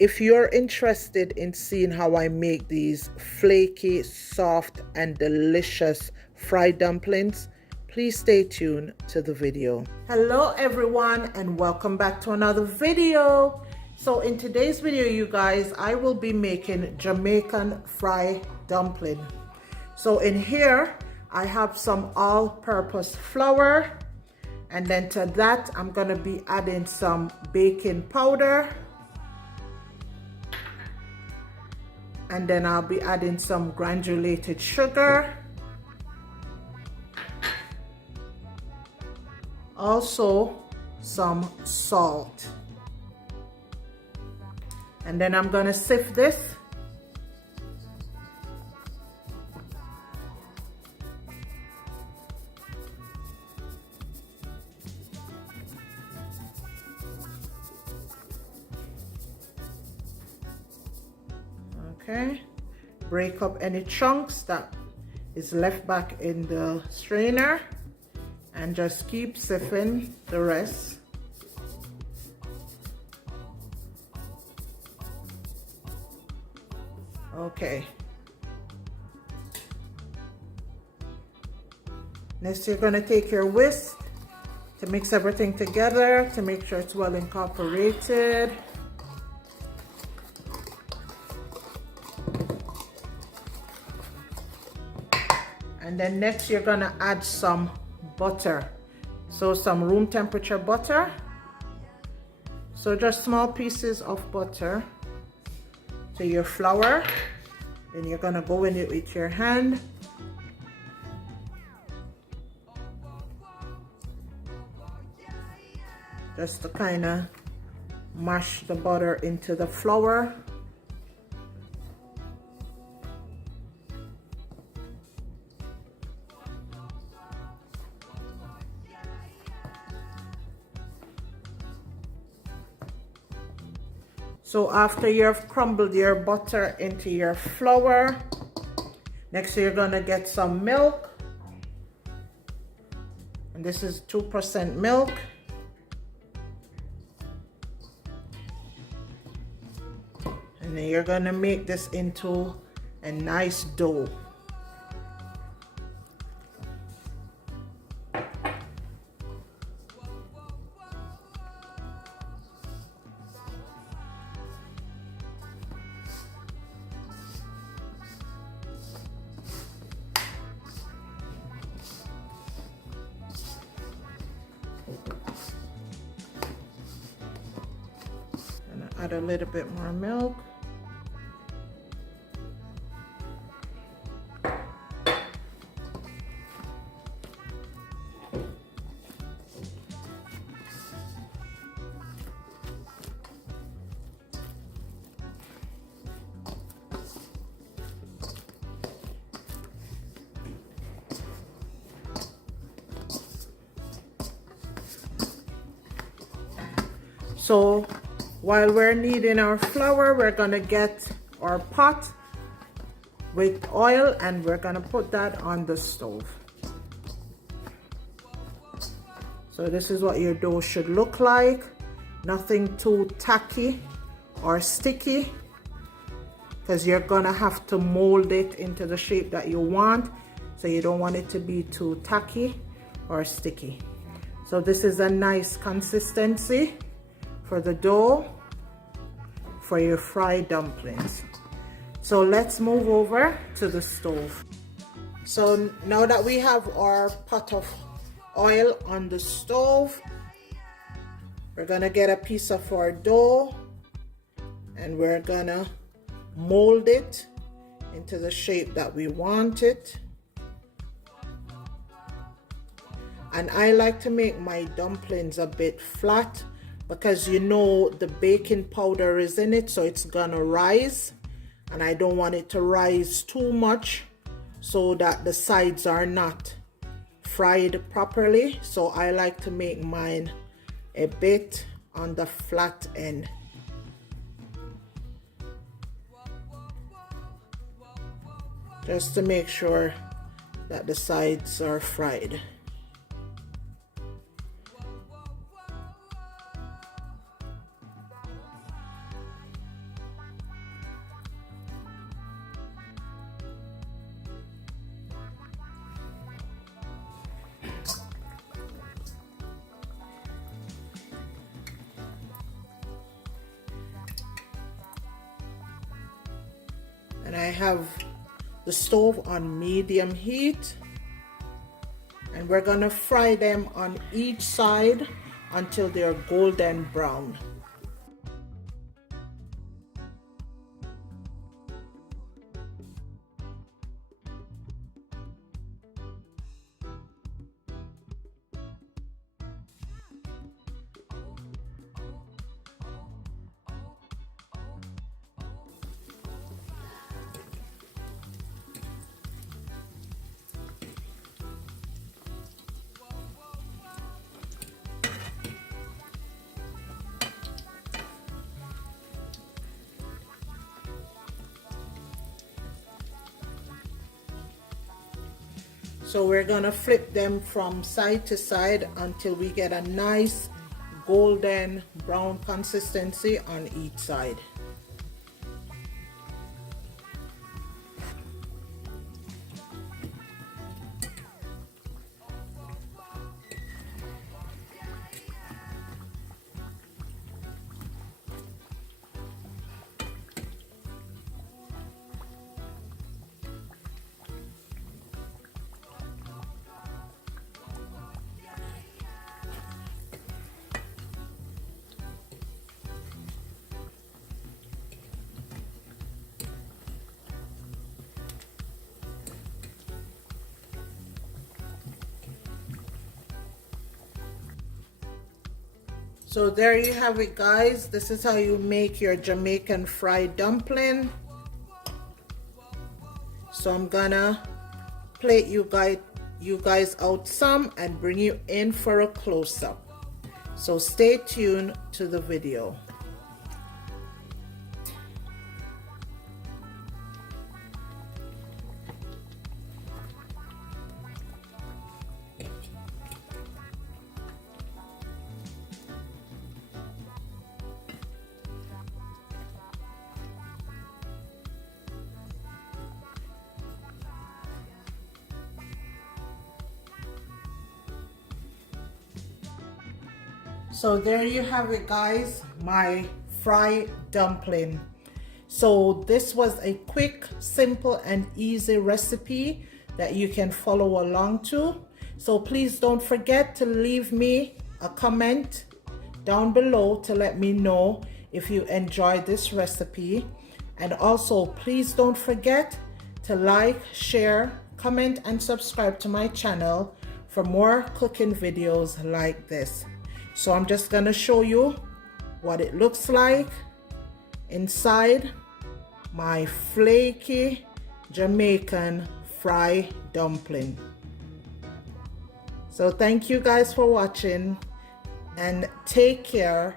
If you're interested in seeing how I make these flaky, soft, and delicious fried dumplings, please stay tuned to the video. Hello everyone, and welcome back to another video. So in today's video, you guys, I will be making Jamaican fried dumpling. So in here, I have some all-purpose flour, and then to that, I'm gonna be adding some baking powder, and then I'll be adding some granulated sugar, also some salt, and then I'm gonna sift this. Okay, break up any chunks that is left back in the strainer and just keep sifting the rest. Okay. Next, you're going to take your whisk to mix everything together to make sure it's well incorporated. And then next, you're going to add some butter. So some room temperature butter. So just small pieces of butter to your flour. Then you're going to go in it with your hand. Just to kind of mash the butter into the flour. So after you've crumbled your butter into your flour, next you're gonna get some milk. And this is 2% milk. And then you're gonna make this into a nice dough. Add a little bit more milk. So while we're kneading our flour, we're gonna get our pot with oil and we're gonna put that on the stove. So this is what your dough should look like. Nothing too tacky or sticky, because you're gonna have to mold it into the shape that you want. So you don't want it to be too tacky or sticky. So this is a nice consistency for the dough for your fried dumplings. So let's move over to the stove. So now that we have our pot of oil on the stove, we're gonna get a piece of our dough and we're gonna mold it into the shape that we want it. And I like to make my dumplings a bit flat, because you know the baking powder is in it, so it's gonna rise, and I don't want it to rise too much so that the sides are not fried properly. So I like to make mine a bit on the flat end. Just to make sure that the sides are fried. And I have the stove on medium heat. And we're gonna fry them on each side until they're golden brown. So we're gonna flip them from side to side until we get a nice golden brown consistency on each side. So there you have it, guys. This is how you make your Jamaican fried dumpling. So I'm gonna plate you guys out some and bring you in for a close-up. So stay tuned to the video. So there you have it, guys, my fried dumpling. So this was a quick, simple and easy recipe that you can follow along to. So please don't forget to leave me a comment down below to let me know if you enjoyed this recipe. And also please don't forget to like, share, comment and subscribe to my channel for more cooking videos like this. So I'm just gonna show you what it looks like inside my flaky Jamaican fried dumpling. So thank you guys for watching and take care.